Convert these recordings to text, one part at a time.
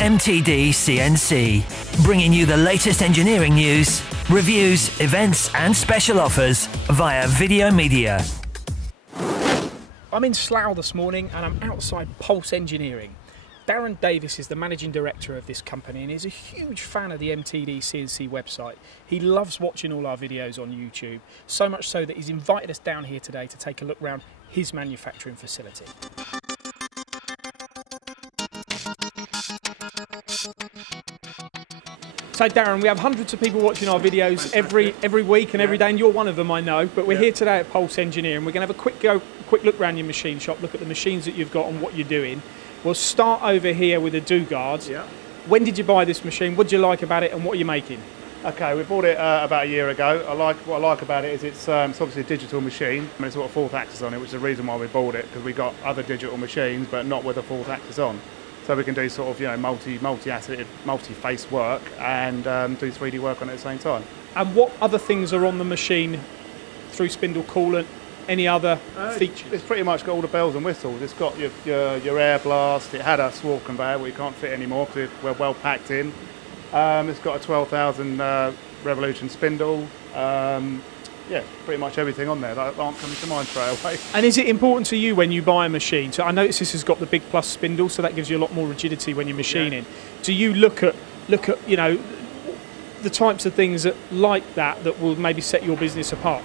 MTD CNC, bringing you the latest engineering news, reviews, events and special offers via video media. I'm in Slough this morning and I'm outside Pulse Engineering. Darren Davis is the managing director of this company and is a huge fan of the MTD CNC website. He loves watching all our videos on YouTube, so much so that he's invited us down here today to take a look around his manufacturing facility. So Darren, we have hundreds of people watching our videos every week and every day, and you're one of them, I know. But we're here today at Pulse Engineering. We're going to have a quick look around your machine shop, look at the machines that you've got and what you're doing. We'll start over here with the Dugard. Yeah. When did you buy this machine? What do you like about it, and what are you making? Okay, we bought it about a year ago. What I like about it is it's obviously a digital machine. I mean, it's got a fourth axis on it, which is the reason why we bought it, because we got other digital machines, but not with a fourth axis on. So we can do sort of, you know, multi-asset, multi-face work and do 3D work on it at the same time. And what other things are on the machine through spindle coolant? Any other features? It's pretty much got all the bells and whistles. It's got your air blast. It had a swarf conveyor, but we can't fit anymore because we're well packed in. It's got a 12,000 revolution spindle. Yeah, pretty much everything on there that aren't coming to mind straight away. And is it important to you when you buy a machine? So I notice this has got the big plus spindle, so that gives you a lot more rigidity when you're machining. Yeah. Do you look at you know, the types of things like that will maybe set your business apart?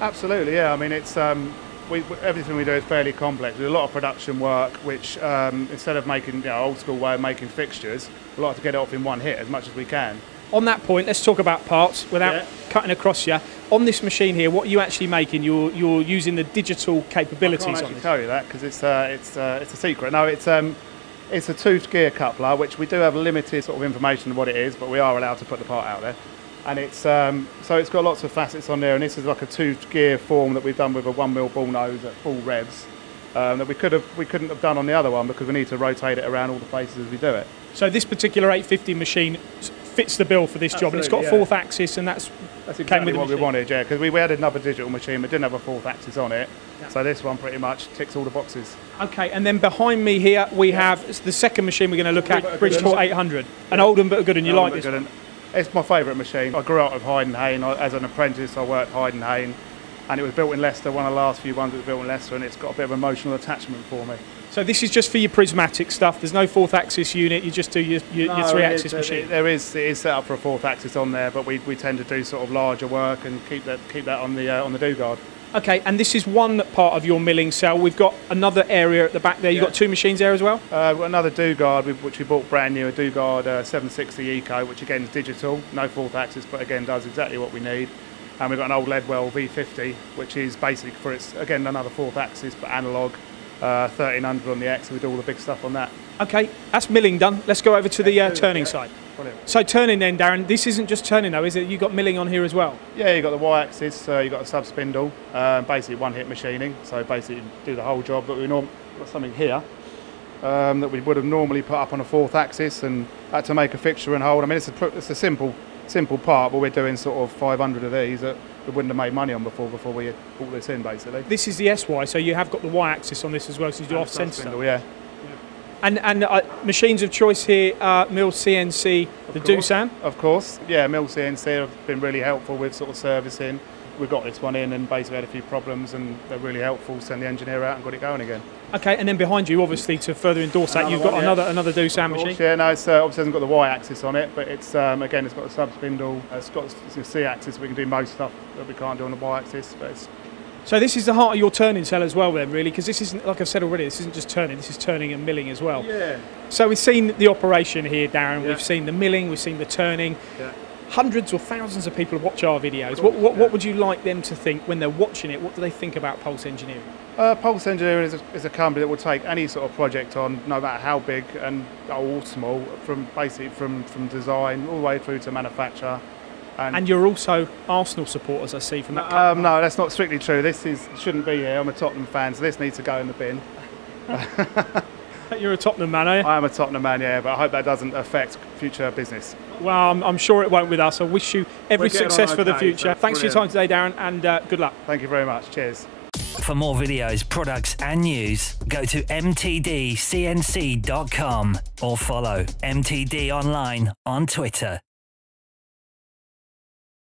Absolutely, yeah. I mean, it's everything we do is fairly complex. There's a lot of production work, which instead of making, you know, old school way of making fixtures, we like to get it off in one hit as much as we can. On that point, let's talk about parts without cutting across you. On this machine here, what are you actually making? You're using the digital capabilities on this. I can't actually tell you that because it's a secret. No, it's a toothed gear coupler, which we do have limited sort of information of what it is, but we are allowed to put the part out there. And it's so it's got lots of facets on there, and this is like a toothed gear form that we've done with a 1mm ball nose at full revs that we couldn't have done on the other one because we need to rotate it around all the faces as we do it. So this particular 850 machine fits the bill for this job, and it's got a fourth axis, and that's exactly what we wanted, yeah, because we had another digital machine but didn't have a fourth axis on it, so this one pretty much ticks all the boxes. Okay, and then behind me here we have the second machine we're going to look at, Bridgeport 800, an old one but a good one. You like this one? It's my favourite machine. I grew up with Hyde and Hayne. As an apprentice I worked Hyde and Hayne, and it was built in Leicester, one of the last few ones that was built in Leicester, and it's got a bit of emotional attachment for me. So this is just for your prismatic stuff, there's no fourth axis unit, you just do your three axis machine? It is set up for a fourth axis on there, but we tend to do sort of larger work and keep that on the Dugard. Okay, and this is one part of your milling cell. We've got another area at the back there. You've got two machines there as well? We've got another Dugard, which we bought brand new, a Dugard 760 Eco, which again is digital, no fourth axis, but again does exactly what we need. And we've got an old Leadwell V50, which is basically for its, again, another fourth axis, but analogue. 1300 on the X, we do all the big stuff on that. Okay, that's milling done. Let's go over to the turning side. Brilliant. So turning then, Darren, this isn't just turning though, is it? You've got milling on here as well? Yeah, you've got the Y-axis, you've got a sub-spindle, basically one-hit machining, so basically do the whole job, but we've got something here that we would have normally put up on a fourth axis and had to make a fixture and hold. I mean, it's a simple part, but we're doing sort of 500 of these that we wouldn't have made money on before we brought this in, basically. This is the SY, so you have got the Y-axis on this as well, so you do off-centre stuff. Yeah. And machines of choice here, Mill CNC, the Doosan? Of course, yeah, Mill CNC have been really helpful with sort of servicing. We got this one in and basically had a few problems, and they're really helpful, send the engineer out and got it going again. Okay, and then behind you, obviously, to further endorse that, you've got another Doosan machine? Yeah, no, it's obviously hasn't got the Y-axis on it, but it's again, it's got a sub-spindle, it's got a C-axis, we can do most stuff that we can't do on the Y-axis. So this is the heart of your turning cell as well then, really, because this isn't, like I've said already, this isn't just turning, this is turning and milling as well. Yeah. So we've seen the operation here, Darren, we've seen the milling, we've seen the turning. Yeah. Hundreds or thousands of people watch our videos. What would you like them to think when they're watching it? What do they think about Pulse Engineering? Pulse Engineering is a company that will take any sort of project on, no matter how big or small, from design all the way through to manufacture. And you're also Arsenal supporters, I see from that. No, that's not strictly true. Shouldn't be here. I'm a Tottenham fan, so this needs to go in the bin. You're a Tottenham man, are you? I am a Tottenham man, yeah, but I hope that doesn't affect future business. Well, I'm sure it won't with us. I wish you every success for the future. Thanks for your time today, Darren, and good luck. Thank you very much. Cheers. For more videos, products and news, go to mtdcnc.com or follow MTD Online on Twitter.